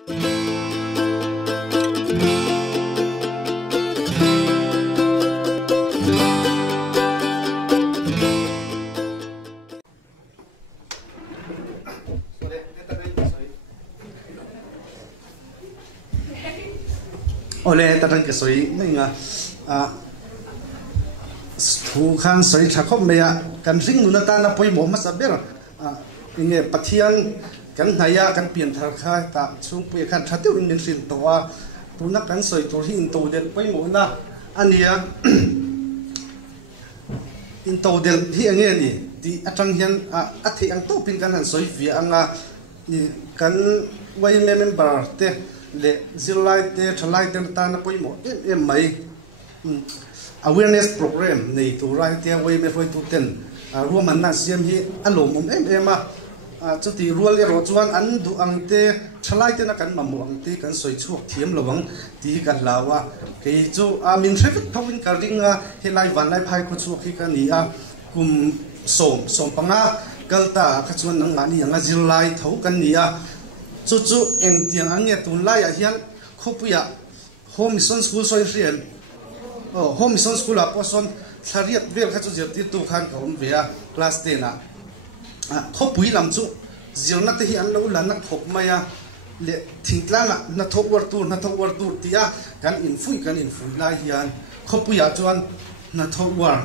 Ole ta kan ke soi ninga thu khan soi thakop meya kan ring nuna ta na poi mo ma saber inge pathian kan naya kan pian thar kha ta chung pui khan thateu in min rin towa tuna kan soi tor hi in to del poi mo na ania in to del hi ange ni di atang hian a the ang to pin kan han soi fi anga ni kan wai member te le zilai te thalai te ta na poi mo em mai awareness program nei to rai te wai me foi tu ten ru man na siam hi alom em chuti rual le ro chuan an du ang te thalai te na kan mamu ang te kan soi chuak thiam lawang ti kan lawa ke chu min traffic thawin ka ringa helai van lai phai ku chu khi ka ni kum som panga kalta ka chuan nang mani anga zilai thau kan ni chu eng tiang ange tun lai hian khopuya home mission school soi rian home mission school a poson thariat vel kha chu jerti tu khan ka om vea class 10 khopui lam chu zirna te hi an lo la na khop maya le thingtlanga na thok war tur tia kan infui lai hian khopuya chuan na thok war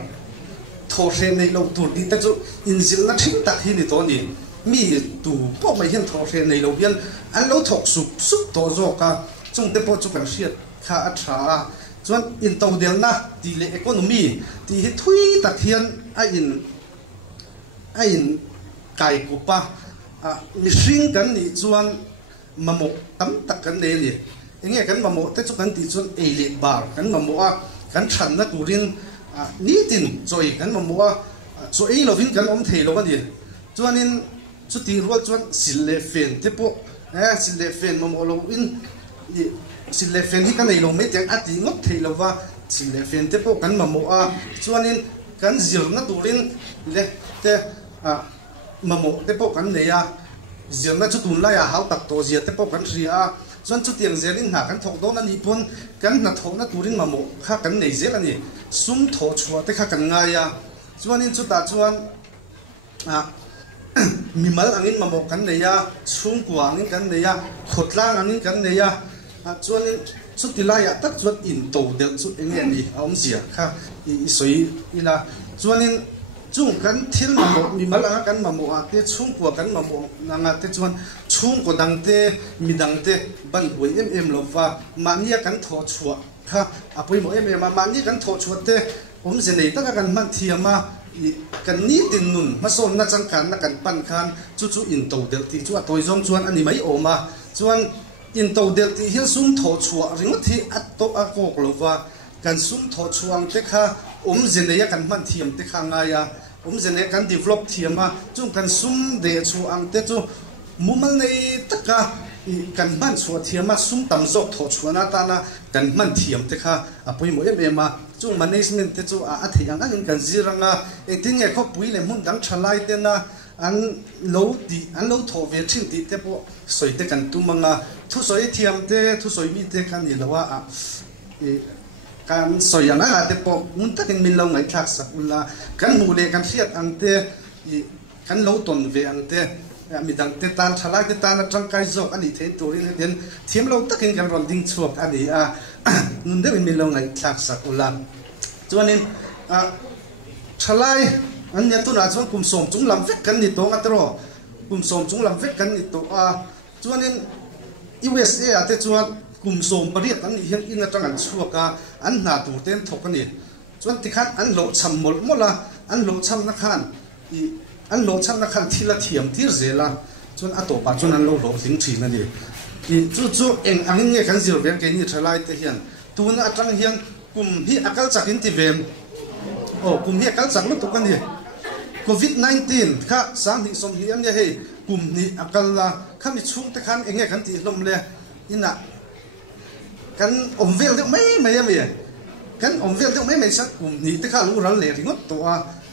tho re nei lo tur ti ta chu inzil na thing tak hi ni to ni mi tu po mai hian tho re nei lo hian an lo thok sup to zo ka chung te po chu kan hriat kha a tha chuan in to del na ti le economy ti hi thui tak hian a in kai kupa mi hring kan ni chuan mamo tam tak kan le ni enge kan mamo te chu kan ti chuan ele bar kan mamo kan than na turin ni tin choi kan mamo so ei lovin kan om thei lo ani chuanin chu ti rual chuan sille fen te po sille fen mamo lo in sille fen hi kan ei lo me tiang ati ngot thei lo wa sille fen te po kan mamo chuanin kan zir na turin le te mamo te po kan neya zirna chu tun la ya hau tak to zia te po kan ria chuan chu tiang zelin na kan thok do na ni pon kan na thok na turin mamo kha kan nei zel ani sum tho chua te kha kan nga ya chuanin chu ta chuan mimal angin mamo kan neya chung kuang in kan neya khotlang angin kan neya chuanin chu tilaya tak chuan in to del chu enge ni om zia kha I soi ila chuanin chung kan thil mamo mi mala kan mamo ate chung ko kan mamo nanga te chuan chung ko dang te mi dang te ban boi em lova mania kan tho chua kha apoi mo em mani kan tho chua te om se nei taka kan man thiama kan ni tin nun ma som na chang kan na kan pan khan chu in to del ti chu atoi zong chuan ani mai oma chuan in to del ti hian sum tho chua ring thi at to a ko lova kan sum tho chuang te kha om se nei kan man thiam te kha nga ya zene kan develop thiama chung kan sum de chu ang te chu mumal nei taka kan man chu thiama sum tam zok tho chuana ta na kan man thiam te kha apoi mo em chung management te chu a thiang angin kan ziranga eting e kho pui le mun dang thalai te na an lo tho ve thin ti te po soi te kan tumanga thu soi thiam te thu soi mi te kan ni lawa kan soyanga ate po munta kin min lo ngai thak sakula kan mu le kan hriat ante kan lo ton ve ante mi dang te tan thala te tan atang kai zok ani thein turin den thiam lo takin kan ron ding chuak ani nun de min lo ngai thak sakula chuanin thalai an ne tu na chuan kum som chung lam vek kan ni to ngatro kum som chung lam vek kan ni to chuanin USA ate chuan kum som pariat an hian in atang an chuaka an na tur ten thok ani chuan tikhan an lo cham mol mola an lo cham na khan thila thiam tir zela chuan ato pa chuan an lo ding thin ani chu eng angin nge kan zir ber ke ni thalai te hian tuna atang hian kum hi akal chakin ti vem kum hi akal chak lu tu kan ni COVID-19 kha sang ni som hi an ye he kum ni akal la khami chung te khan enge kan ti hlom le ina kan omvel de mai kan omvel de mai sak kum ni te kha lu ral le ringot to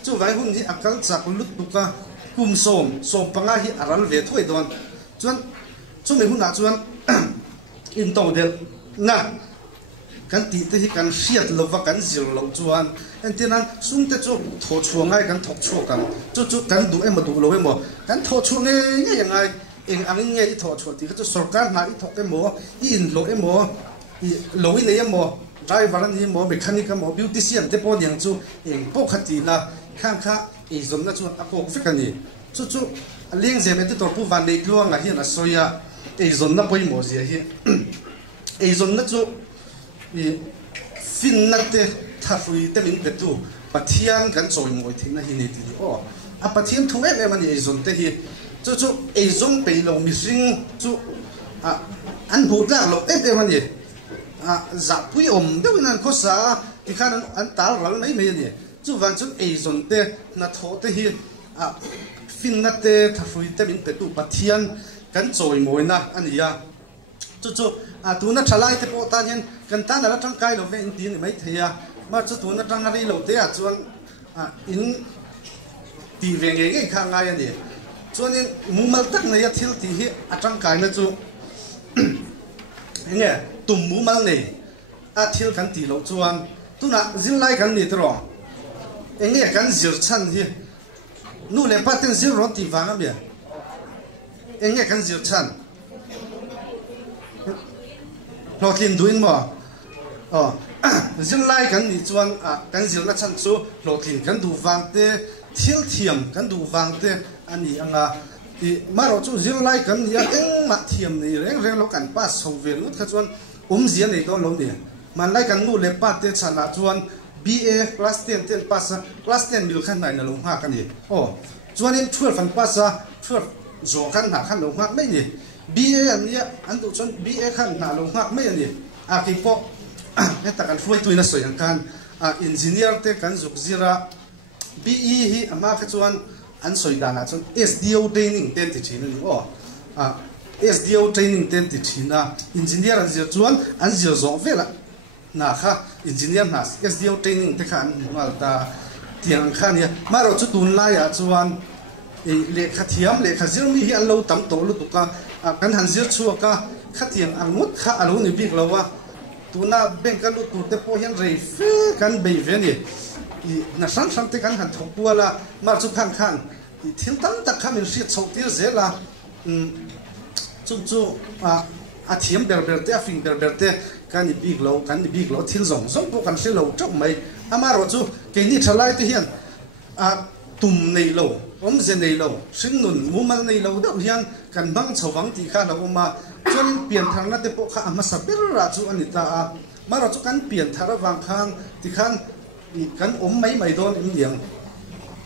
chu vai hun ni akal chak lut tu ka kum som panga hi aral ve thoi don chuan chu me hun na chuan in to del na kan ti te hi kan hriat lova kan zir lo chuan en tinan sum te chu tho chuangai kan thok chu kan chu kan du em du lo emo kan tho chu nge nge yangai eng ang nge I tho chu ti chu sarkar na I thok emo in lo emo I lo I nei emo driver ni mo mechanic mo beautician te pon yang chu eng po khati na khang kha e zon na chu a ko fikani chu leng je me te tor pu van nei kluang a hian a soya e zon na poi mo je hi e zon na chu I fin na te thafui te min petu pathian kan choi moi thina hi ni ti o a pathian thu em em ani e zon te hi chu e zon pe lo mi sing chu a an hu la lo em ani za pui om deuh nan kho sa ti khan an tal ral mai mai ni chu van chu e zon te na tho te hi fin na te thafui te min petu pathian kan choi moi na ani ya chu tu na thalai te po ta hian kan ta na tang kai lo ve in ti ni mai theya ma chu tu na tang ri lo te a chuan in ti ve nge nge kha ngai ani chuan in mumal tak na ya thil ti hi atang kai na chu nge tum mumal nei a thil kan ti lo chuan tu na zin lai kan ni tro enge kan zir chan hi nu le paten zir ro ti wanga bia enge kan zir chan lo tin duin mo zin lai kan ni chuan kan zir na chan chu lo tin kan du wang te thil thiam kan du wang te ani anga I maro chu zin lai kan ya eng ma thiam ni reng lo kan pa so ve lut kha chuan zia nei to lo ni man lai kan nu le pa te chana chuan BA class 10 10 pass class 10 mil khan nai na lo ha kan ni chuan in 12 fan pass 12 zo kan na khan lo ha mai ni BA an ya an tu chuan BA khan na lo ha mai ni ki po ta kan fuai tuina soi an kan engineer te kan zuk zira BE hi ama kha chuan an soi dana chuan SDO training ten ti thina ni SDO training ten ti thina engineer an zir chuan an zir zo vela na kha engineer na SDO training te khan mal ta tiang khan ya maro chu tun la ya chuan le kha thiam le kha zir mi hi an lo tam to lu tu ka kan han zir chu ka kha tiang ang mut kha alo ni bik lawa tuna benka lu tu te po hian rei fe kan bei ve ni na san te kan han thok puala mar chu khan thil tam tak kha min ri chho tir zela chu a thiam ber te a fing ber te kan ni big lo thil zong po kan se lo chok mai ama ro chu ke ni thalai te hian tum nei lo ze nei lo sin nun mumal nei lo da hian kan bang chawang ti kha lo ma chuan pian thang na te po kha ama saber ra chu anita ma ro chu kan pian thara wang khang ti khan kan mai don im liang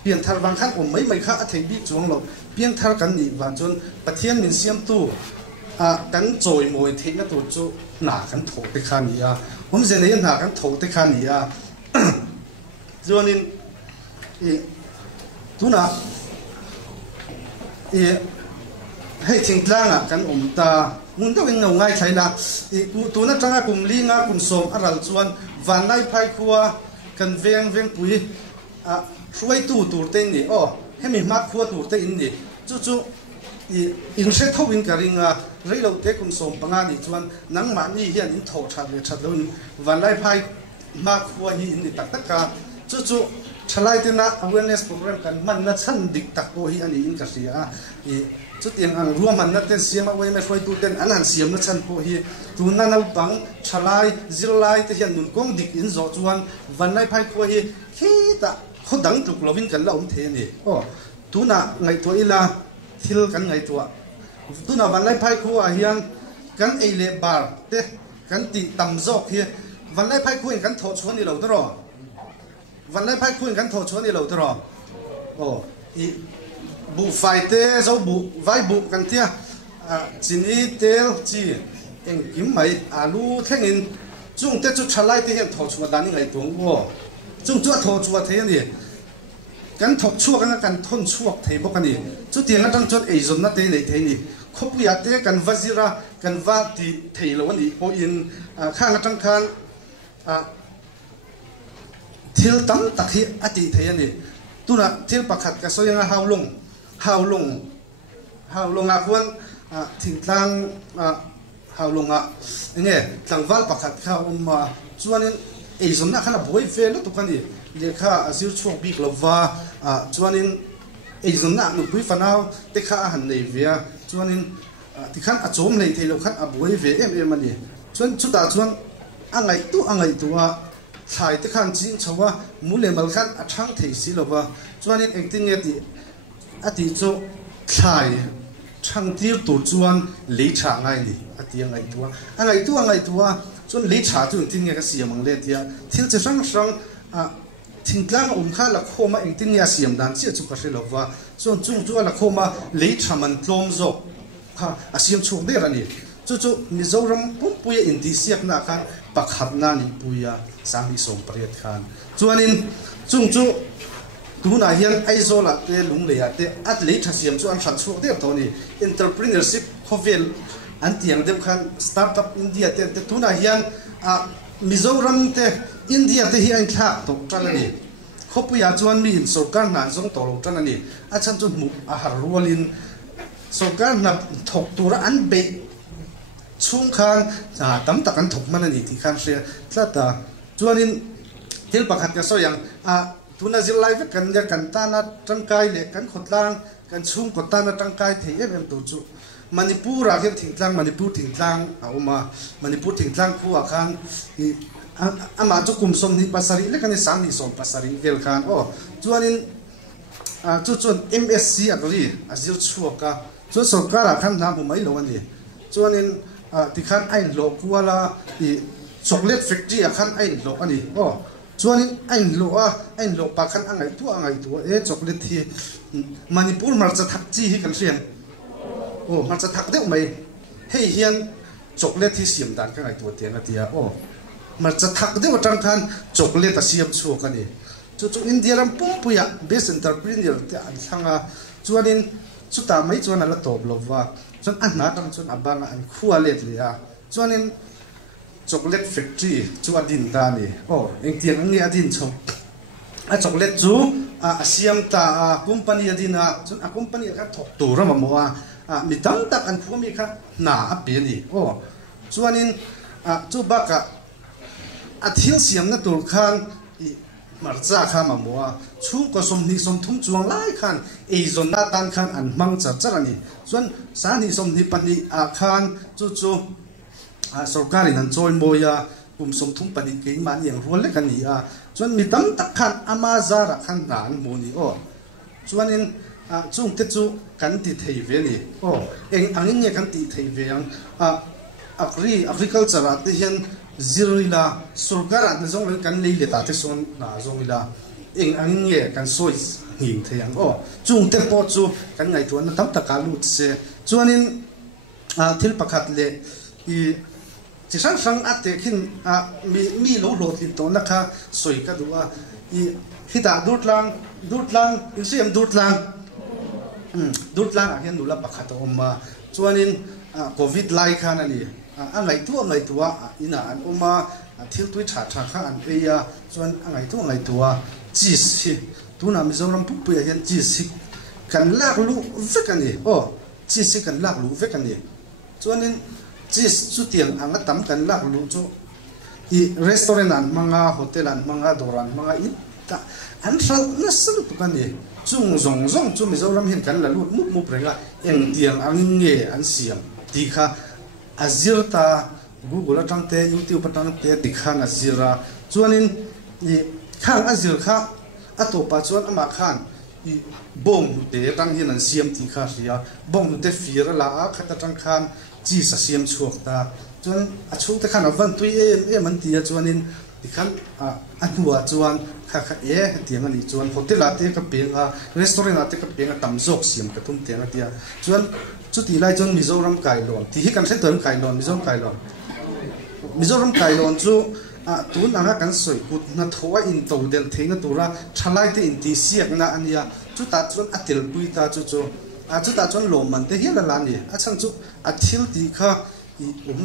pian thar wang khan mai kha a thei bi chuang lo pian thar kan ni wan chun pathian min siam tu kan choi moi thei na tu chu na kan tho te khan ni ze nei na kan tho te khan ni chuan in tu na hei thing tlang kan ta mun do in ngai thai la tu na tanga kum li nga kum som aral chuan van lai phai khuwa kan veng pui suai tu te ni hemi ma khuwa tu te in ni chu in se tho in karinga reilo te kum som panga ni chuan nang ma ni hian in tho that lo van lai phai ma khuwa hi in ni tak ka chu thalai te na awareness program kan man na chan dik tak po hi ani in ka sia chu tiang ang ruam man na ten siam away me foi tu ten anan siam na chan po hi tu na nal bang thalai zirlai te hian nun kong dik in zo chuan van lai phai kho hi khita khodang tuk lovin kan la the ni tu na ngai to ila thil kan ngai to tu na van lai phai kho a hian kan eile bar te kan ti tam zok hi van lai phai kho kan tho chuan ni lo to ro van lai phai kho kan tho chuan ni lo to ro bu phai te zo bu vai bu kan tia chini tel chi eng kim mai alu thengin chung te chu thalai te hian tho chuwa dani ngai tung chung chu tho chuwa the ni kan thok chuwa kan thon chuak thei bok ani chu tianga tang chon ei zon na te nei thei ni khopu ya te kan vazira kan va ti thei lo ani po in khang tang khan thil tam takhi ati thei ani tuna thil pakhat ka soyanga haulong a khuan thingtlang hào lùng à nghe thằng val bạc khát khao mà cho nên ấy giống na khá là bồi về lúc tụi con đi để khá diêu chuộc bị lova cho nên ấy giống na nụ bùi phần nào để khá hẳn này về cho nên thì khán chôm này thì lúc khán bồi về em mà đi cho nên chúng ta cho anh ấy tu thải thì khán chín cháu muốn lên mal khán thang thì xí lova cho nên anh tin nghe thì cho thải thang tiêu tổ chuan lấy trả ngay đi tiếng ngày tua cho lấy trả tu tin nghe cái gì mà lên thì thiếu chỉ sang thỉnh thoảng khá là khô mà anh tin nghe xiêm đàn chỉ chụp cái gì lova cho chung là khô mà lấy trả mình lom rồi xiêm chụp đấy là gì cho Mizoram pun punya indisiak na kan pakhat na ni puya sami som priat khan chuanin chung tuna hian aizola te lunglea te athlete thasiam chu an than chu te to ni entrepreneurship khovel an tiang dem khan startup india te tuna hian Mizoram te india te hi an thak to talani khopuya chuan mi in sarkar na jong to lo talani achan chu mu a har rolin sarkar na thok tura an be chung khan tam tak an thok man ani ti khan ria tlata chuanin til pakhat ka so yang tuna zil live kan ya kan ta na tangkai le kan khotlang kan chung ko ta na tangkai the em tu chu manipur a thingtlang manipur thingtlang manipur thingtlang khu a khan ama chu kum som ni pasari le kan sang ni som pasari vel khan chuanin chuan MSC agri azir chuaka chu sarkar a khan na mu mai lo ani chuanin tikhan ai lo kuala chocolate factory a khan ai lo ani chuanin ai lo pa khan angai tu chocolate hi manipur marcha thak chi hi kan rian marcha thak deuh mai hei hian chocolate hi siam dan ka ngai tu te na tia marcha thak deuh tang khan chocolate a siam chu ka ni chu india ram pum puya best entrepreneur te an thanga chuanin chuta mai chuan ala top lova chuan anna tang chuan abanga an khua let lia chuanin chocolate factory chu adin ta ni eng tiang nge adin chho chocolate chu siam ta company adina chun company ka thok tur ma mo mi tam tak an phumi kha na a pe ni chuanin chu baka athil siam na tur khan marcha kha ma mo chung ko som ni som thum chuang lai khan e zon na tan khan an mang cha charani chuan sa ni som ni pani khan chu sarkari nan join moya kum som thum pani ke man yang rol le kan ni chuan mi tam tak khan ama zara khan ran mo ni chuanin chung te chu kan ti thei ve ni eng angin nge kan ti thei ve ang agriculture at hian zirila sarkar at zong le kan le le ta te son na zong ila eng angin nge kan soi hing thei ang chung te po chu kan ngai tuan tam tak ka lut se chuanin thil pakhat le chỉ sang ate khin mi lo tin to na kha soi ka duwa hita dutlang insiam dutlang a hian nula pakhat omma chuanin covid lai khan ani angai tu ina an oma thil tui tha kha an eya chuan angai tu chis hi tuna Mizoram pu ya hian chis kan lak lu vekani chis kan lak lu vekani chuanin cheese chu tiang anga tam kan lak lu chu restaurant an manga hotel an manga doran manga ta an sal na sal tu kan ni chung zong chu Mizoram hin kan la lu mu prenga eng tiang ang nge an siam ti kha azirta google atang te youtube atang te dikhan azira chuanin khang azir kha atopa chuan ama khan bong te tang hin an siam ti kha ria bong te fira la khata tang khan chi sa siam chuak ta chuan chu te khan avan tui em an tia chuanin tikhan anua chuan kha tiang ani chuan hotel ate ka penga restaurant ate ka penga tamjok siam ka tum tiang atia chuan chu ti lai chuan Mizoram kailon ti hi kan se ton kailon Mizoram kailon chu tun anga kan soi kut na thoa in to del theina tura thalai te in ti siak na ania chu ta chuan atil pui ta chu chu ta chuan lom man te hi la la ni achang chu athil ti kha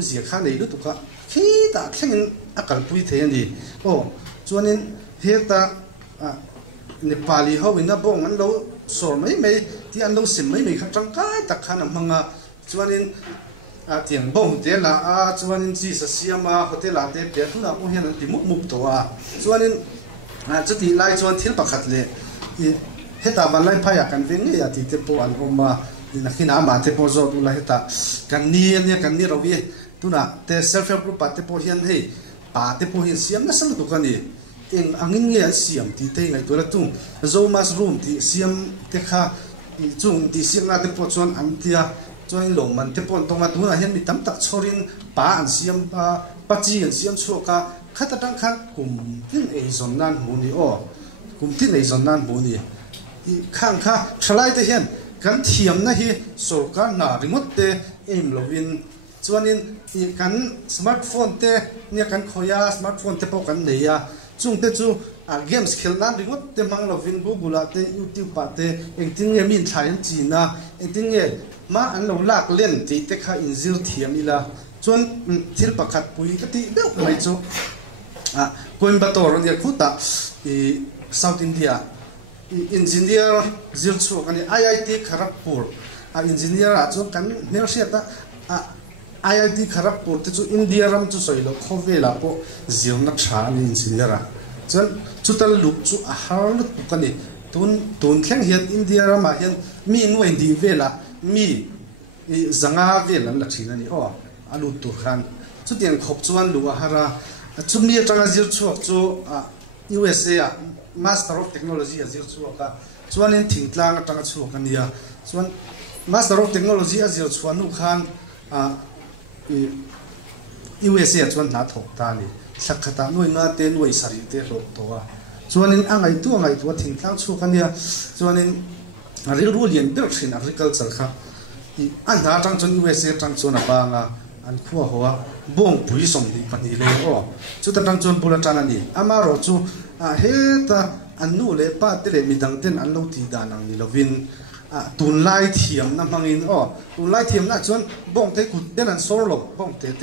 zia kha nei lu tu kha khi ta thlengin akal pui the ani chuanin he ta Nepali ho in na bong an lo sor mai ti an lo sim mai kha tang kai tak khan manga chuanin tiền bông thế là cho nên chỉ là xem mà hotel là thế bé cũng là cũng hiện thì mục tổ cho nên chút thì lại cho thiên bạc khát lệ hết ta vẫn lại phải cần về nghe thì thế bộ anh ông mà là khi nào mà thế bộ rồi tu lại hết ta cần ni rồi về tu na thế self help group thế bộ hiện hay thế bộ hiện xem nó sang tu cái này anh anh nghe xem thì thế ngày tu là tu zomas room thì xem thế kha chung thì xem là thế bộ chọn anh tia cho nên lồng mình thế bọn tông mà tu là hiện bị tắm tắc chorin ba anh xem ba chi anh xem số cả khát tăng khát cùng tin ấy dọn nan muốn đi cùng tin ấy dọn nan muốn đi khang kha chalai te hian kan thiam na hi sarkar na ringot te em lovin cho nên kan smartphone te nia kan khoya smartphone te po kan neya chung te chu games khel nan ringot te mang lovin google te youtube pa te engtin nge min thain china engtin nge ma an lo lak len ti te kha inzir thiam ila chon thil pakhat pui ka ti deuh mai chu Coimbatore nia khuta South India engineer zil chu kan IIT Kharagpur engineer chu kan ner siata IIT Kharagpur te chu India ram chu soilo khovela po zil na tha ni engineer chon chutal lu chu a har lu kan tun thleng hian India ram a hian mi nuai di vela mi zanga velan la thina ni alu tur khan chu tiang khop chuan lu a hara chu mi tanga zil chu chu USA Master of Technology azir chuaka chuanin thingtlang atanga chuak ania chuan Master of Technology azir chuanu khan USA chuan na thok ta ni sakhata noi nga te noi sari te ro towa chuanin angai tu thingtlang chuak ania chuanin ril rulian ber thin agriculture kha an da tang chun USA tang chuna pa nga an khuwa hoa bong pui som di pani le chu ta tang chun pula tana ni ama ro chu heta anu le pa te le midang ten an lo ti da nang ni lovin tun lai thiam na mangin tun lai thiam na chuan bong te kut den an sor lo bong te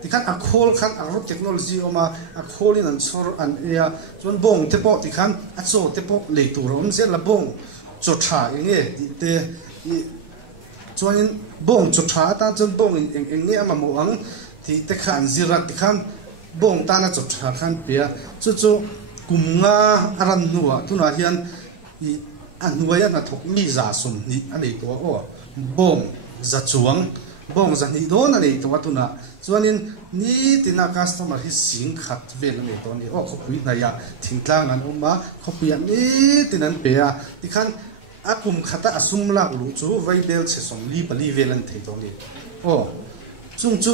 ti khan a khol khan agro technology oma a kholin an sor an area chuan bong te po ti khan a cho te po le tur om se la bong cho tha nge ti te chuan bong cho tha ta chuan bong eng nge ama mo ang ti te khan zira ti khan bong ta na cho tha khan pia chu kumnga aran nuwa tuna hian anuaya na thok mi za sum ni ani to bom za chuang bom za ni don ani to tuna chuanin ni tina customer hi sing khat vel ani to ni khopui na ya thingtlang an oma khopui ni tinan pe a tikhan akum khata asum la lu chu vaibel che som li pali velan thei to ni chung chu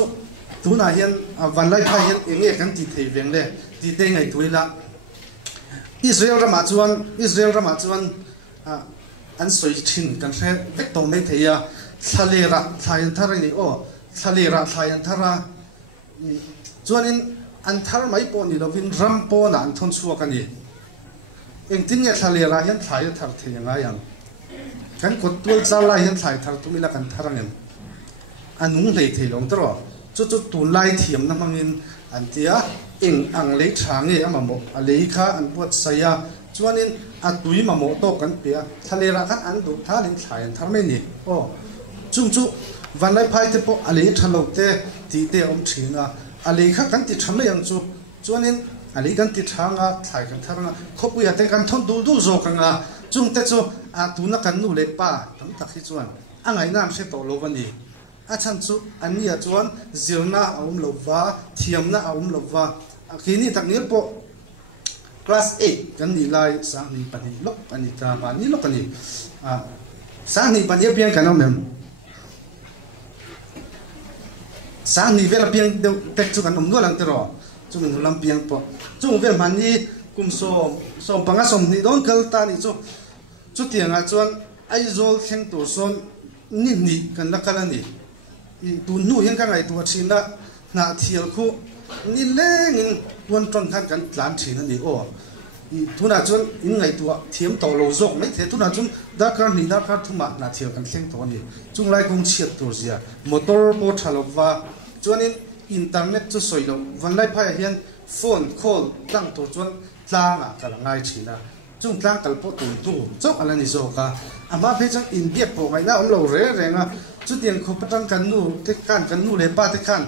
tuna hian vanlai pha hian enge kan ti thei veng le ti te ngai tuila Israel rama chuan an soi thin kan hre vek to mai theia thalera thlayan thar ni thalera thlayan thara chuanin an thar mai po ni lovin ram po na an thon chuak ani engtin nge thalera hian thlai thar theinga yang kan kottul chala hian thlai thar tumila kan tharangem anung lei theilong tro chu tun lai thiam na mangin an tia eng ang lei thange amamo a lei kha an pot saya chuanin a tui mamo to kan pia thalera khan an du thalin thlain tharme ni chu van lai phai te po a lei thalo te ti te om thina a lei kha kan ti thamle yang chu chuanin a lei kan ti thanga thlai kan tharanga khopu ya te kan thon du zo kanga chung te chu a tuna kan nu le pa tam tak hi chuan angai nam se to lo wani chan chu ania chuan zirna aum lova thiamna aum lova kini taknil po class 8 kan ni lai sang ni pani lok ani ta ma ni lok ani sang ni pani pian kan mem sang ni vela pian de tek chu kan no lang te ro chu min lam pian po chu vel man ni kum so panga som ni don kal ta ni chu tianga chuan ai zol theng tu son ni kan la kala ni tu nu hian ka ngai tu thina na thial khu ni lengin tuan ton khan kan tlan thina ni tuna chun in ngai tu thiam to lo zok mai the tuna chun da kar ni da kar thuma na thial kan thleng to ni chung lai kung chiat tur zia motor po thalova chuanin internet chu soilo van lai phai hian phone call tlang to chun tlanga kala ngai thina chung tlang kal po tu chok ala ni zo ka ama phe chang in biak po ngai na om lo re renga chút tiền khổ bắt cần nu thế cần nu lấy ba thế can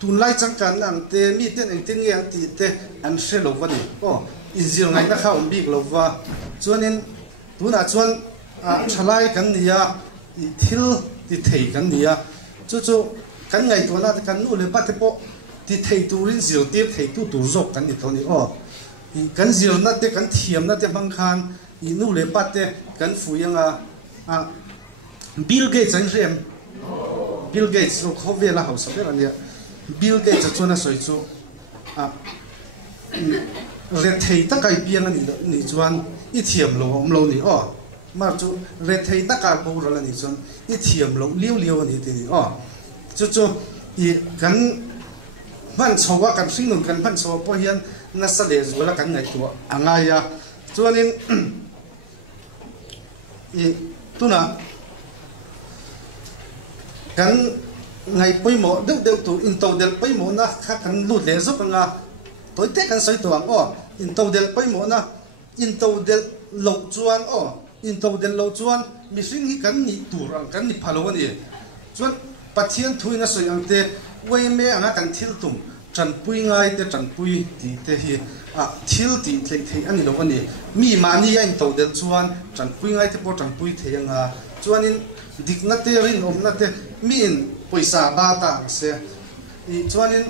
tuần lai chẳng cần ăn tê mi tên anh tên nghe anh tê anh sẽ lâu vậy in ziel ngay nó khao bị lâu và cho nên tuần à chuan chalai cần nia thil thì thầy cần nia chú cần ngày tuần là cần nu lấy ba thế bộ thì thầy tu rin ziel tiếp thầy tu dọc cần đi thôi cần ziel na tê cần thiam na tê băng khan nu lấy ba tê cần phụ yang Bill Gates anh xem Bill Gates rồi khó về là hậu sao biết là nè Bill Gates cho nó soi cho rệt thầy tất cả biến là nị chuan ít thiểm lâu nị mà chú rệt thầy tất cả bao rồi là nị chuan ít thiểm liêu nị thì nị cho cần văn sốว่ากันสิ่งหนึ่งกันvăn sốพอเห็นนักแสดงอยู่แล้วกันไงตัวอะไรcho nên tu naกันไงไปหมดเดี๋ยวตัวอินโตเดลไปหมดนะข้ากันลุดเลยซุปงาตัวเด็กกันใส่ตัวอินโตเดลไปหมดนะอินโตเดลโลจวนอินโตเดลโลจวนมีสิ่งที่กันนี่ตัวรังกันนี่พาลวันนี้จวนปัจเจียนทุยนะส่วนอย่างเตไว้แม่งกันทิลตุ่มจันปุยง่ายเตจันปุยตีเตฮีทิลตีเทอันนี้ลวันนี้มีมานี่อินโตเดลจวนจันปุยง่ายเตพอจันปุยเทียงจวนนี้ดิกนัดเตรินนัดเตมีนปอยสาบาตาเสียจวนนี้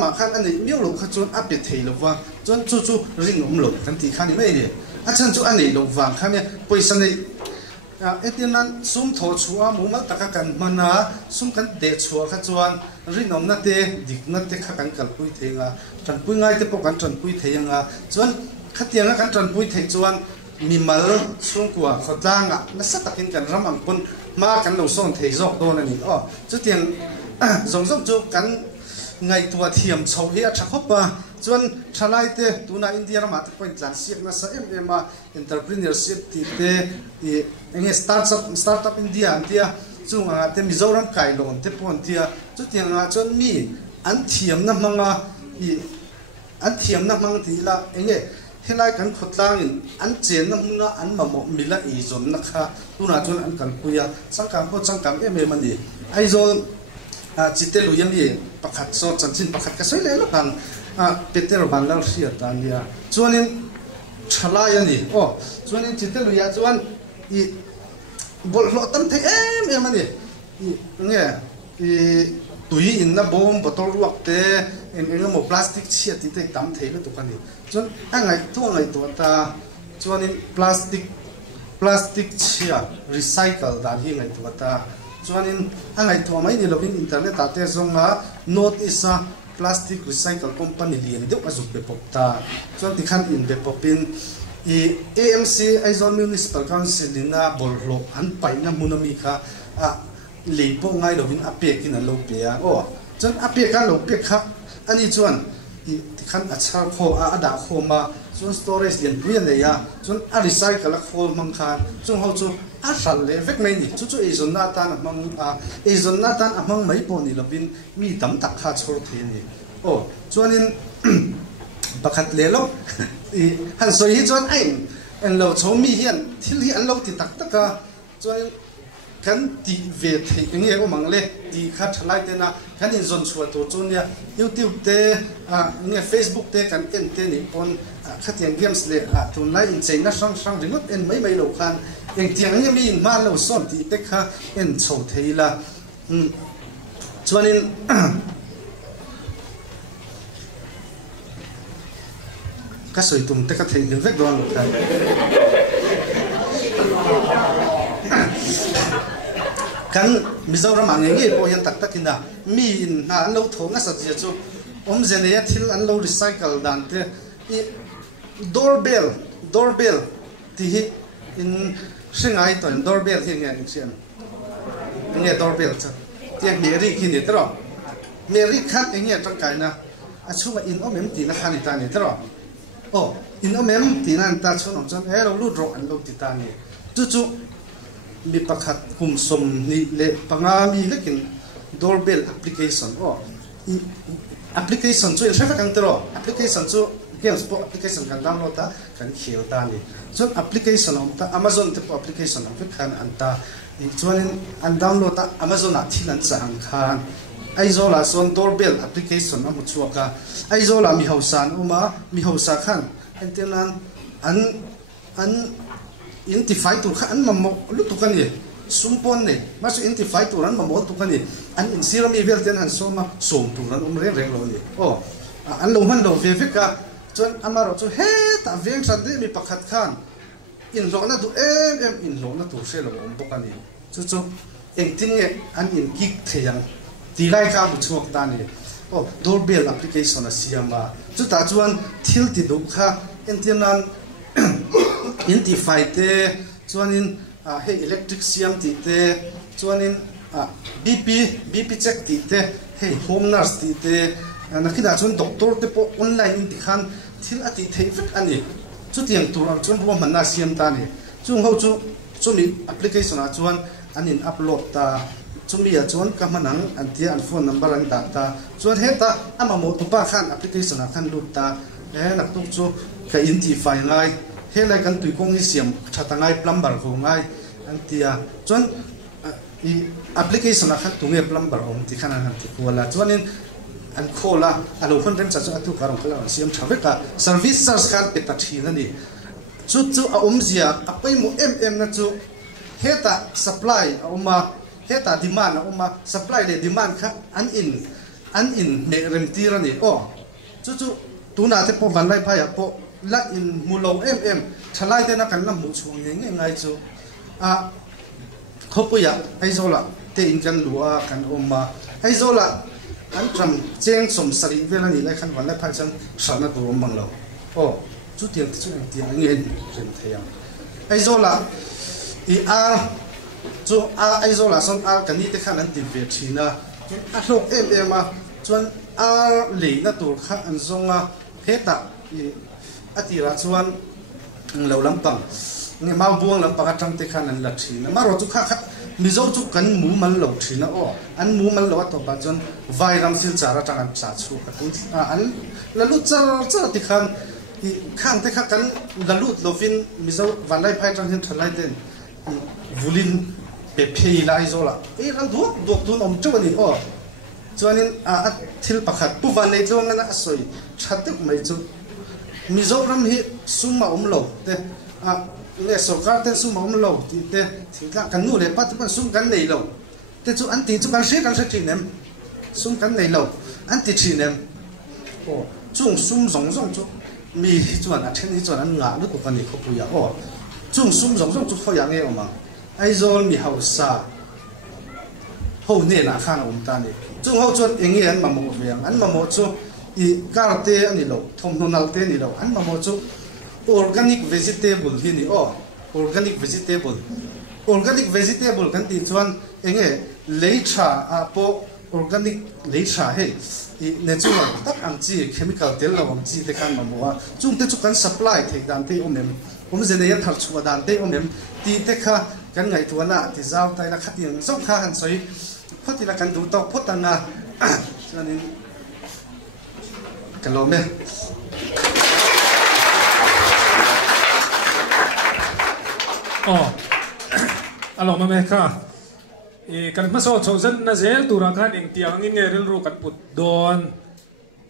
มาขันอันนี้มีหลงขจรอัปเดตเทลว่าจวนจู่รินหลงกันที่ขันนี้ไม่ดีฉันจู่อันนี้หลงวางขันนี้ปอยสันนี้ที่นั้นสุ่มโถชัวมุมัตตะกันมันนะสุ่มกันเดชัวขจรรินนัดเตดิกนัดเตขักันกันปุยเทียงจันปุยง่ายเตปกันจันปุยเทียงจวนขัดเทียงกันจันปุยเทียงจวนมีมาลช่วงกว่าขดล่างนั่นสัตว์กินกันรำอังปนมากันเราส่งเทจอกโดนนี่จุดเทียนส่งจุดกันไงตัวเทียมชาวเฮียชักฮบจนชาไลเตตัวน่าอินเดียมาตะเป็นจานเสียงนะสเอ็มมา entrepreneurship ที่เตเงี้ย startup อินเดียอันเดียจุงเตมิโซรัมไก่ลงเตปอนเดียจุดเทียนจนมีอันเทียมน้ำมังอันเทียมน้ำมังทีละเงี้ยเฮลัยกันขดล่างอันเจนน้ำมันอันมาหมกมิละอีจนนะคะตัวน่าจนอันกันคุยสังกัดพวกสังกัดมันดีไอจนจิตเตลุยมีประคัดโซจันจินประคัดก็สวยเลยละกันเป็ดเตอร์บันแล้วเสียตาเนี่ยจวนนี้ชลายนี่จวนนี้จิตเตลุยจวนอีบอลตั้มเทมันดีเนี่ยตุยอินนะบอมบอตลวกเตเอ็งโมพลาสติกเชียติเตตั้มเทเลยตัวกันนี่จวนไงตัวตาจวนนี้พลาสติกเชียรีไซเคิลด้านที่ไงตัวตาจวนนี้ไงตัวไม่นี่เราวินอินเทอร์เน็ตตัดเตะส่งมาโน้ตอิสระพลาสติกรีไซเคิลคอมพานีเลียนเดี๋ยวมาจุดเบปตาจวนที่ขันอินเบปปินAMC ไอซอนมิวนิสปาลคอนซิลิน่าบอลโลอันไปน้ำมุนมีค่ะหลีพวกไงเราวินอเปียกินโลเปียจนอเปียกันโลเปียค่ะอันนี้จวนที่ขันอัชาโคดาโคมาจนสตอเรจเรียนเปลี่ยนเลยจนรีไซเคิลโคมังคันจนเขาจูสัลเลเวกไม่นี่จู่เอซอนนาตันมังเอซอนนาตันมังไม่ปนี่เราเป็นมีตั้มตักขาดโชว์ทีนี่จวนนี้บักขัดเลี้ยลหันสวยจวนไอ้เราชมมีเห็นที่เลี้ยเราติดตักตะกาจวนกันตีเวทีอย่างเงี้ยก็มังเลยตีขัดทลายเตนะกันอินซอนชัวตัวจนเนี่ยยูทูบเตเนี่ยเฟซบุ๊กเตกันเอ็นเตนี่ปนขัดอย่างเกมส์เลยทุนไลน์อินเซนนะช่างรีโมทเอ็นไม่เราคันอย่างเตียงนี้มีมาเราซ่อนตีเต็กค่ะเอ็นโชว์เทีละจวนนี้ก็สวยตุ้มเต็กก็เทียงเวกโดนหมดกันกันมิจฉาเราหมั่นอย่างนี้พอเห็นตักกินนะมีน่าอันเราท้องก็สัตย์จู่เจเนี่ยที่อันเรารีไซเคิลดันเตดอร์เบลที่อินสิ่งไอ้ตัวดอร์เบลที่เงี้ยเช่นเงี้ยดอร์เบลจ้ะที่เมรี่คิดนี่ตลอดเมรี่คัดเงี้ยจังไงนะช่วงอินโอเมมตีนะคันนี่ตานี่ตลอดอินโอเมมตีนั่นตาช่วงนั้นเราลู่รออันเราติดตานี่จู่มีประคัดคุมสมนี่เละปังอามีเล็กินดอร์เบลแอปพลิเคชันแอปพลิเคชันจู่ใช้ฟังกันตลอดแอปพลิเคชันจู่เกมส์พวกแอปพลิเคชันกันดาวน์โหลดกันเขียวตานี่ส่วนแอปพลิเคชันของตา Amazon ที่พวกแอปพลิเคชันของฟิกคันอันตา chuan an download ta Amazon a thil an chang khan aizola son doorbell application amu chuaka aizola mi hausan uma mi hausa khan antenan an identify tu khan mammo lu tu kan ye sumpon ne masu identify tu ran mammo tu kan ye an in sirami vel ten han soma som tu ran re lo ni an lo han lo ve ka chuan amaro chu he ta veng san de mi pakhat khan in lo na tu em in lo na tu se lo om bokani chu engting an in kik theyang ti lai ka bu chuak ta ni doorbell application a siama chu ta chuan thil ti du kha entianan identify te chuanin he electric siam ti te chuanin BP check ti te he home nurse ti te nakida chuan doctor te po online ti khan thil ati thei vet ani chu tiang tur chuan ro man na siam ta ni chung ho chu mi application a chuan anin upload ta chumi a chuan ka manang an tia an phone number an da ta chuan heta ama mo tu pa khan application a khan lut ta nak tu chu ka identify ngai he lai kan tui kong ni siam thata ngai plumber ho ngai an tia chuan i application a khan tu nge plumber om ti khan an ti kola chuanin an khola alo khon rem cha chu atu karong kala siam thaveka service charge khan pe ta thina ni chu a omzia apai mo na chu heta supply a oma heta demand oma supply le demand kha an in me rem tira ni chu tuna te po van lai phai po la in mulo thalai te na kan lam mu chung nge ngai chu khopuya aizola te in kan lua kan oma aizola an tram cheng som sari velani lai khan van lai phai chan sana tu rom bang lo chu tiang nge rem theyang aizola chu aizola son kani te khan an tin ve thina a hlok a chuan le na tur kha an zonga heta atira chuan lo lampang nge ma buang lampang atang te khan an la thina maro chu kha mizo chu kan mu man lo thina an mu man lo to ba chuan vairam sil chara tang an cha chu ka tu an la lu char ti khan khang te kha kan la lut lovin mizo vanlai phai tang hin thalai den vulin pe phei lai zola ran du nom chawani chuanin thil pakhat pu van nei tlong na asoi thatuk mai chu mizoram hi summa lo te le sarkar te summa lo ti te thila kan nu le pat pan sum kan nei lo te chu an ti chu kan se thinem sum kan nei lo an ti thinem chung sum zong chu mi chuan a then hi chuan an nga lu ko kan ni kho puya chung sum zong chu khoya nge oma aizol mi hausa ho ne na khana ta ni chung ho chuan engi an mamo veang an mamo chu i karte ani lo thom nonal te ni lo an mamo chu organic vegetable hi ni organic vegetable kan ti chuan enge leitha po organic leitha he i natural tak ang chi chemical tel lo ang chi te kan mamo chung te chu kan supply thei dan te zene yan thar chhuwa dan te ti te kha kan ngai tuana ti zau tai na khating zong kha han soi photi la kan du to photanga chanin kalome alo ma me kha kan ma so chosen na zel tura khan eng tiang in rel ru kan put don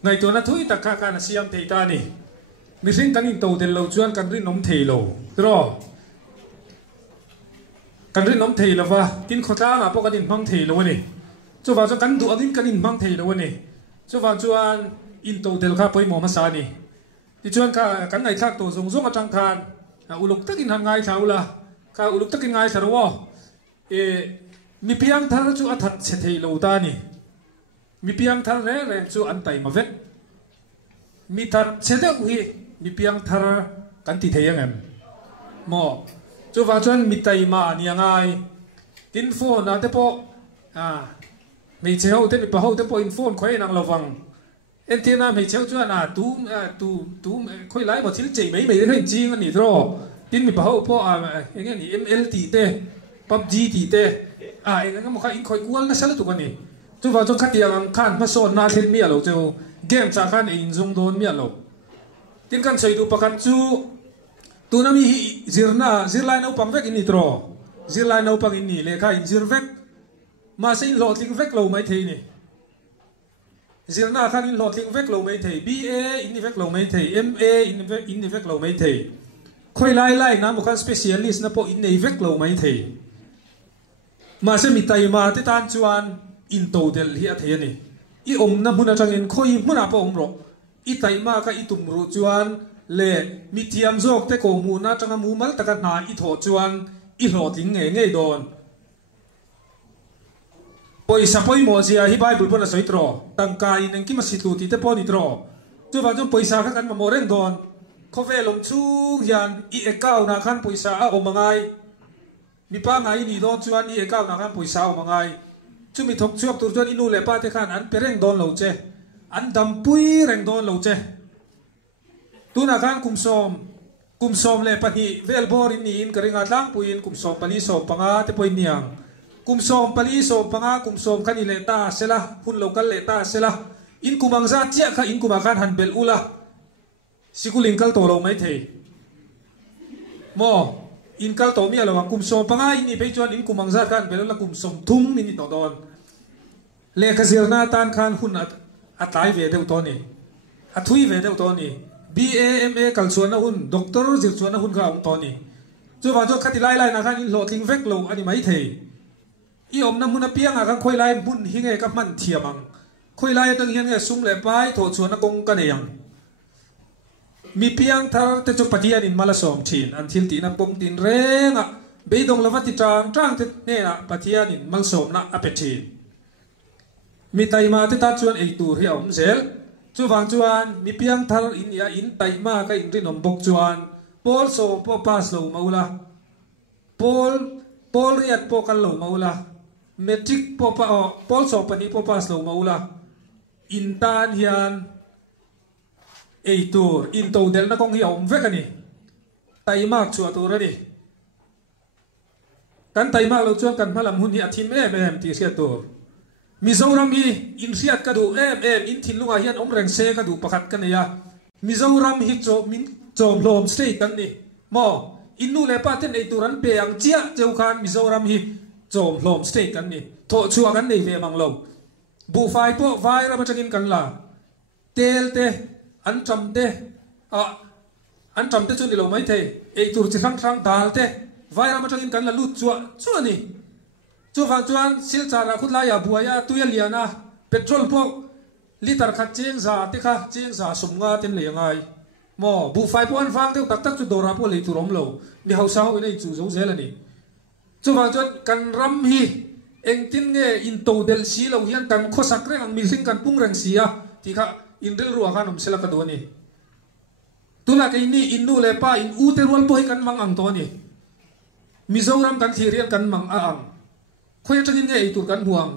ngai to na thui ta kha kan siam thei ta ni mi ring kan in to del lo chuan kan rin nom thei lo tro kan rin nom thei lo wa tin khota ma po kan in mang thei lo ni chu wa chu kan du adin kan in mang thei lo ni chu wa chuan in to del kha poi mo ma sa ni ti chuan ka kan ngai thak to zong atang khan uluk takin han ngai thaula ka uluk takin ngai tharwa mi piang thar chu athat che thei lo ta ni mi piang thar re chu an tai ma vet mi thar che de hi mi piang thar kan ti thei angem mo chu wa chuan mi tai ma ni angai tin phone na te po mi cheu te mi pa ho te po in phone khoi nang lawang en tina mi cheu chuan tu khoi lai mo thil chei mai re jing ani tro tin mi pa ho po enge ni MLT te PUBG ti te enge mo kha in khoi kual na sal tu kan ni chu wa chu khatiang khan ma so na thil mi alo chu game cha khan in zung don mi alo tin kan sei du pakat chu tu na mi zirlai no pang vek ini tro zirlai no pangin ni le kha in zirvek ma se in lotling vek lo mai thei ni zirna khan in lotling vek lo mai thei BA in vek lo mai thei MA in vek lo mai thei khoi lai na mo khan specialist na po in nei vek lo mai thei ma se mi tai ma te tan chuan in to del hi a thei ni i om na huna tangin khoi huna po om ro i tai ma ka i tum ru chuan le mi thiam jok te ko mu na tanga mu mal taka na i tho chuan i hloting nge don poisa poi mo sia hi bible pon a soitro tangka in engki ma situ ti te poni tro chu wa chu poisa ka kan ma mo reng don khove lom chu hian i account na khan poisa a omangai mi pa ngai ni don chuan i account na khan poisa omangai chu mi thok chuak tur chuan inu le pa te khan an pereng don lo che an dam pui reng don lo che tu na khan kum som le pani vel bor in in karinga tlang puin kum som pali som panga te poi niang kum som pali som panga kum som khan i le ta sela hun local le ta sela in kumang za chia kha in kuma khan han bel ula sikuling kal to lo mai thei mo in kal to mi alo kum som panga in ni pe chuan in kumang za khan bel la kum som thum ni to don le khazirna tan khan hun atai ve deu to ni athui ve deu to ni BAMA kalsuana hun doctor zirsuana hun ka ong toni chu wa jo khati lai na khan in lotling vek lo ani mai thei i om na mun a piang a kan khoi lai mun hi nge ka man thiamang khoi lai tang hian nge sum le pai tho chuana kong ka ne yang mi piang thar te chu patian in mala som thin an thil ti na pom tin renga beidong lawati tang te ne na patian in mal som na apethin mi tai ma te ta chuan ei tur hi om zel chu wang chuan mi piang thar in ya in tai ma ka in rin om bok chuan pol so po pas lo maula pol riat po kal lo maula metric po pa pol so pani po pas lo maula in tan hian ei tur in to del na kong hi om vek ani tai mak chu tur ani kan tai mak lo chuan kan malam hun hi athim em ti sia tur Mizoram hi in riat ka du in thin lunga hian om reng se ka du pakhat kan ya Mizoram hi cho min chom lom state kan ni mo inu le pa ten ei turan pe ang chia cheu khan Mizoram hi chom lom state kan ni tho chua kan nei ve mang lo bu fai po vai ra bachangin kan la tel te an cham te chu ni lo mai the ei tur chi thang dal te vai ra bachangin kan la lut chua ni chu wang chuan sil chara khut la ya buaya tuya liana petrol po liter khat cheng za te kha cheng za sumnga ten le ngai mo bu fai po an wang te tak chu dora po le tu rom lo mi hausa ho nei chu zo zel ani chu wang chuan kan ram hi eng tin nge in to del si lo hian kan khosak reng ang mi sing kan pung reng sia ti kha in rel ruwa khan om sela ka do ni tuna ke ni innu le pa in u te rol po hi kan mang ang to ni Mizoram kan thirian kan mang a ang khoi atangin nge ei tur kan huang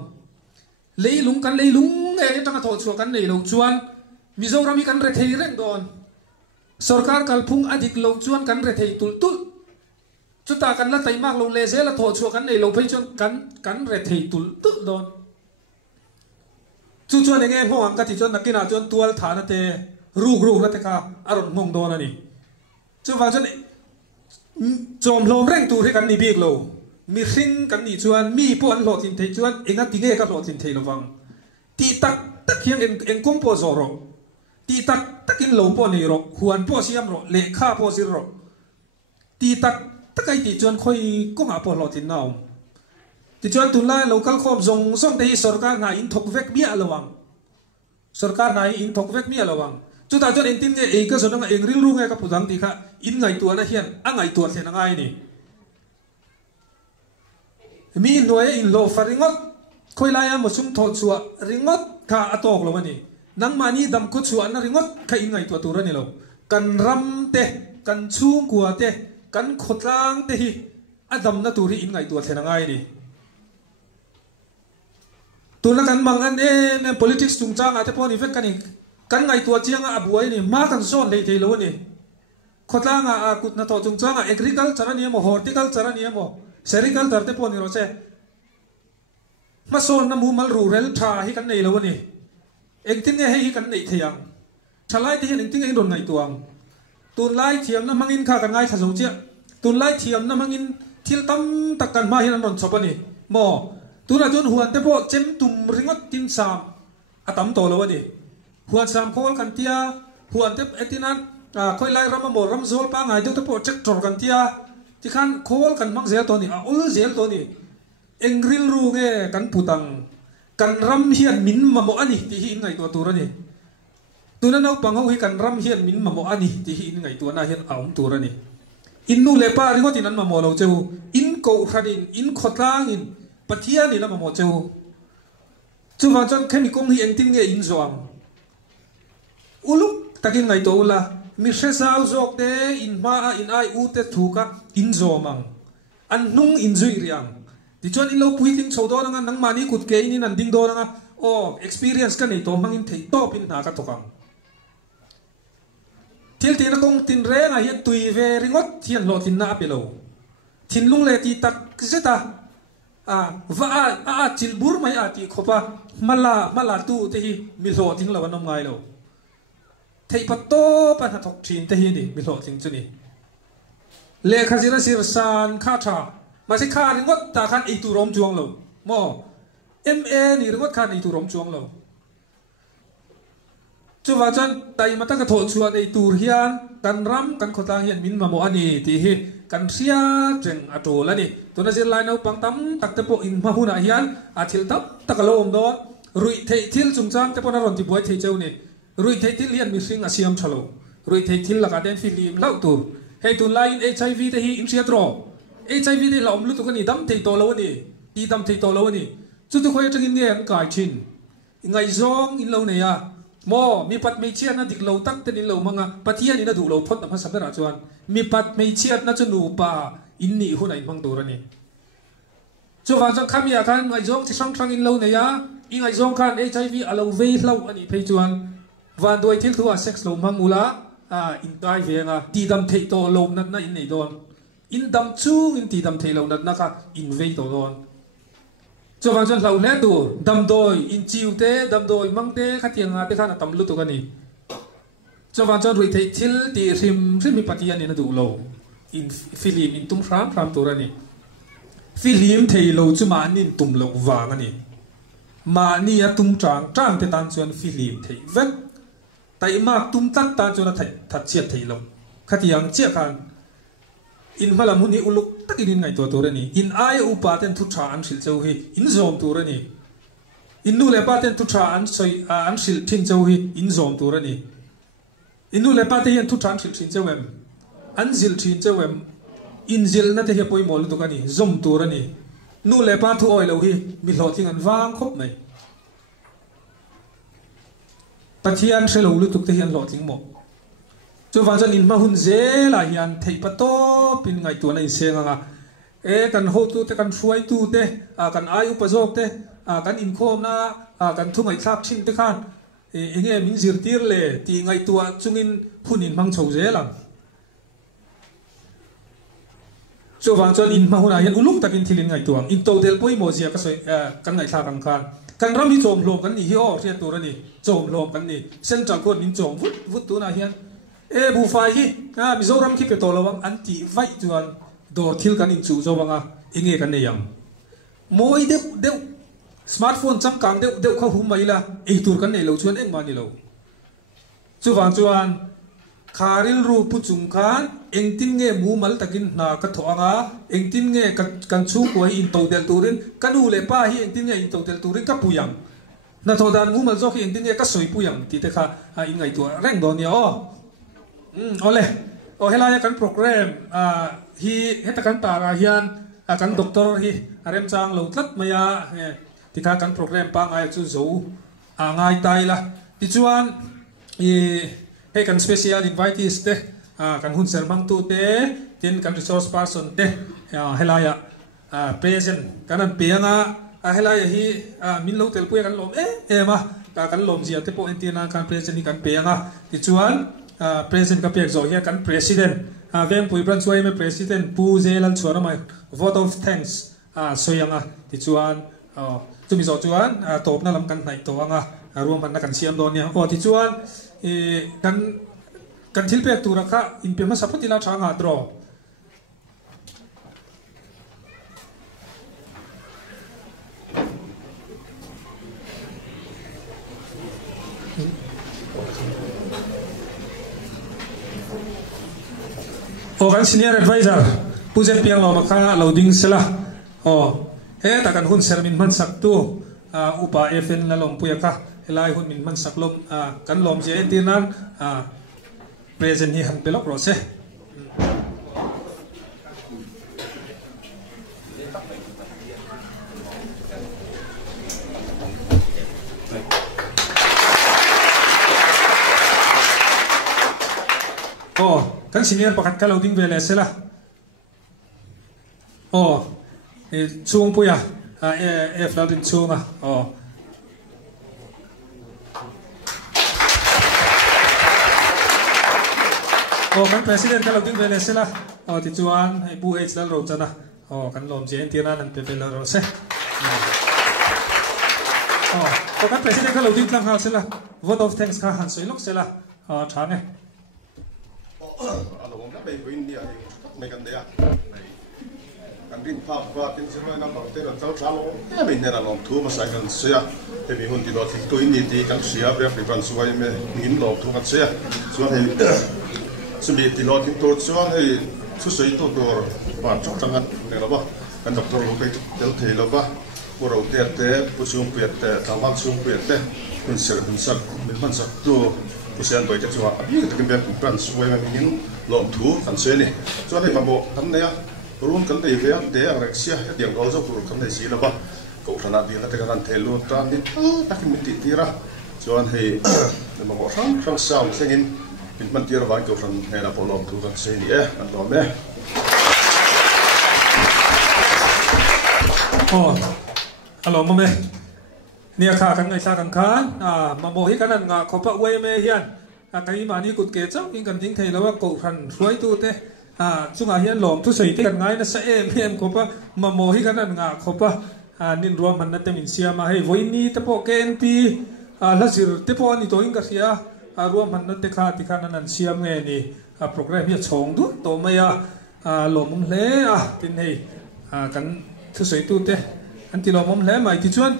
leilung nge tanga tho chu kan nei lo chuan Mizoram kan re thei reng don sarkar kalphung adik lo chuan kan re thei tul chuta kan la tai mak lo le zela tho chu kan nei lo phei chuan kan re thei tul don chu chuan nge hong ka ti chuan nakina chuan tual thana te ru na te ka aron mong don ani chu wa chuan chom lom reng tur he kan ni bik lo mi hring kan ni chuan mi po an lot in thei chuan enga ti nge ka lot in thei lawang ti tak hiang en kom po zoro ti tak in lo po nei ro huan po siam ro le kha po sir ro ti tak ai ti chuan khoi kong a po lot in naw ti chuan tu la local khom zong som te hi sarkar na in thok vek mi alawang sarkar na in thok vek mi alawang chu ta chuan en tin nge ei ka so na eng ril ru nge ka pudang ti kha in ngai tu na hian a ngai tu thlen ngai ni mi noe in lo faringot khoi lai am sum tho chua ringot kha atok lo mani nang mani dam ko chua na ringot kha in ngai tu tur ani lo kan ram te kan chung kwa te kan khotlang te hi adam na tur hi in ngai tu thena ngai ni tuna kan mangan politics chung chang ate pon effect kan ngai tu chianga abuai ni ma kan zon le thei lo ni khotlang a kut na to chung chang agriculture ni mo horticulture ni mo serical tarte pon ni ro che ma son na mu mal rural tha hi kan nei lo ni eng tin nge hi kan nei thiang thalai ti hin ting eng don ngai tuang tun lai thiam na mangin kha kan ngai thazo che tun lai thiam na mangin thil tam takkan ma hian ron chopani mo tuna chun huan te po chem tum ringot tin sam atam to lo ani huan sam khol kan tia huan te etinan khoi lai ram mo ram zol pa ngai te po check tor kan tia ti khan khol kan mang zel to ni a ul zel to ni engril ru nge kan putang kan ram hian min ma mo ani ti hi ngai to turani tuna nau pang ho hi kan ram hian min ma mo ani ti hi ngai to na hian aum turani in nu le pa ringot in an ma mo lo cheu in ko khanin in khotlang in pathia ni na ma mo cheu chu wa chon khemi kong hi engtin nge in zoang uluk takin ngai to la mi hre sau zok te in ma in ai u te thuka in zomang an nung in zui riang ti chon in lo pui ting chho do nga nang mani kut ke in an ding do nga o experience ka nei to mangin thei to pin na ka tokang thil tin kong tin re nga hian tui ve ringot hian lo tin na apelo thin lung le ti tak zeta va chil bur mai ati khopa mala tu te hi mi lo ting lo nom ngai lo thei patto pa na thok thin te hi ni mi lo ting chu ni le khazira sir san kha tha ma se kha ringot ta khan ei tu rom chuang lo mo ma ni ringot khan ei tu rom chuang lo chu wa chan tai mata ka thol chuan ei tur hian kan ram kan khotang hian min ma mo ani ti hi kan ria cheng atol ani tuna zir lai nau pang tam tak te po in ma huna hian a thil tap takalom do rui thei thil chungchang te po na ron ti boi thei cheu ni rui thei thil hian mi hring a siam thalo rui thei thil laka den filim lau tur hei tu line hiv te hi in ria tro hiv te lom lu tu ka ni dam thei to lo ni ti dam thei to lo ni chu tu khoi tangin ne an kai thin ngai zong in lo ne ya mo mi pat mei chiat na dik lo tak te nin lo manga pathia ni na du lo phot na ma sabera chuan mi pat mei chiat na chu nu pa in ni hu nai mang tur ani chu wa jang khamia khan ngai zong chi sang thang in lo ne ya i ngai zong khan hiv alo ve hlo ani phei chuan van doi thil thu a sex lo mang ula in tai ve nga ti dam thei to lo nat na in nei don in dam chung in ti dam thei lo nat na ka in ve to don cho vang chân lâu nét đủ đầm đồi in chiu té đầm đồi mang té khát tiền ngà té khát là tầm lút tụ cái này cho vang chân rồi thấy thil thì rim mi pati anh nó đủ lâu in phim in tum ram tụ ra này phim thấy lâu chứ mà anh tum lâu vàng anh mà anh tum trang té tan chuan phim thấy vết tại mà tum tắt tan chuan thấy thật chết thấy lâu khát tiền chết khan in malam huni uluk tak in ngai to ra ni in ai upa ten thu tha an sil chau hi in zom tu ra ni in nu le pa ten thu tha an soi an sil thin chau hi in zom tu ra ni in nu le pa te hian thu tha an sil thin chau em an zil thin chau em in zil na te he poi mol tu ka ni zom tu ra ni nu le pa thu oi lo hi mi lo thing an wang khop mai pathian se lo lu tuk te hian lo thing mo chu wa chan in ma hun ze la hian thei pato pin ngai tu nei se nga kan ho tu te kan fuai tu te kan ai upa jok te kan in khom na kan thu ngai thlak thin te khan nge min zir tir le ti ngai tu chungin hunin mang chho ze lang chu wa chan in ma hun a hian uluk takin thilin ngai tuang in to del poi mo zia ka soi kan ngai thlak ang khan kan ram hi chom hlom kan ni hi o ria tu ra ni chom hlom kan ni central court in chom vut tu na hian bu fai hi mizoram ki pe to lawang anti vai chuan dor thil kan in chu zowanga inge kan ne yang moi de smartphone cham kang de kha hum mai la ei tur kan nei lo chuan eng mani lo chu wang chuan kharil ru pu chung khan engtin nge mu mal takin na ka thoanga engtin nge kan chu ko in to del turin kanu le pa hi engtin nge in to del turin ka puyang na thodan mu mal zo hi engtin nge ka soi puyang ti te kha in ngai tu reng don ya o ole helaya kan program hi heta kan para hian kan doctor hi arem chang lo tlat maya ti kha kan program pa ngai chu zo ngai tai la ti chuan he kan special invitees te kan hun sermang tu te tin kan resource person te helaya present kanan pianga helaya hi min lo tel pu kan lom ma kan lom zia te po entina kan present ni kan pianga ti chuan president ka pek zo hian kan president veng pui bran chuai me president pu zelan chuan mai vote of thanks soyanga ti chuan chumi zo chuan top na lam kan nai to anga ruam han na kan siam don nia ti chuan kan thil pek tu ra kha in pe ma sapati la thanga dro kan senior advisor pujet piang lo maka loading sela he ta kan hun sermin man sak tu upa fn la lom puya ka elai hun min man sak lom kan lom je tinan present hi han pelok ro se kan senior pakat ka loading vele sela chung puya f loading chunga kan president ka loading vele sela ti chuan ai pu h dal ro chana kan lom je tina nan pe pel ro se kan president ka loading tlang ha sela vote of thanks ka han soilok sela thane along that way in the make and there and bring pop but in zero number there and so I mean there along 2 seconds so if you want to in the can see up every once why me in log to say so so be the lot in to so hey to say to door but chẳng ne lo ba kan doctor lo pe tel thei lo ba bo ro te pu sum pe te tawal sum pe te kun sak min man sak tu pusian boy ke chua abi ke kan plan suai ma min lom thu kan se ni so nei ma bo tam ne ya run kan dei ve de arexia diang go zo pur kan dei si la ba ko thana bi la te kan thelu ta ni ta ki min ti tira chuan hei ma bo sang sao sengin min man tira ba ko than he la po lom thu kan se ni an lo me alo ma me nia kha kan ngai sa kan khan ma mo hi kan an nga khopa we me hian kai ma ni kut ke chang in kan ding thei lawa ko khan ruai tu te chunga hian lom tu sei te kan ngai na sa em khopa ma mo hi kan an nga khopa nin ruam man na te min sia ma hei voini te po KNP lazir te po ni to in ka sia ruam man na te kha ti khan an sia nge ni program hi chong du to maya lom hle tin hei kan thu sei tu te anh ti lo mom hle mai ti chuan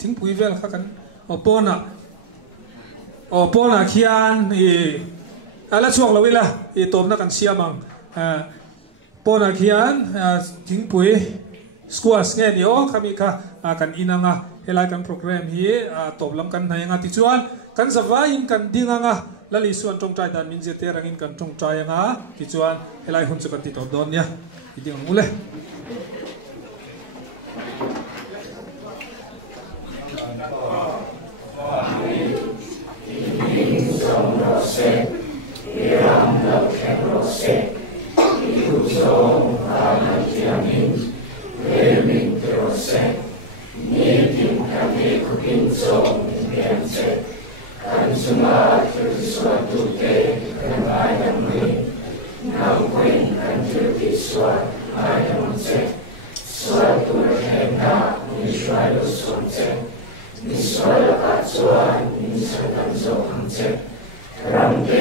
thing pui vel kha kan pona khian ala chuak lo ila tom na kan siamang pona khian thing pui squash nge ni khami kha kan inanga helai kan program hi top lam kan nai nga ti chuan kan zawa in kan dinganga lali suan tong trai dan min je te rangin kan tong trai nga ti chuan helai hun chu kan ti top don nia ti ding mule Ramde,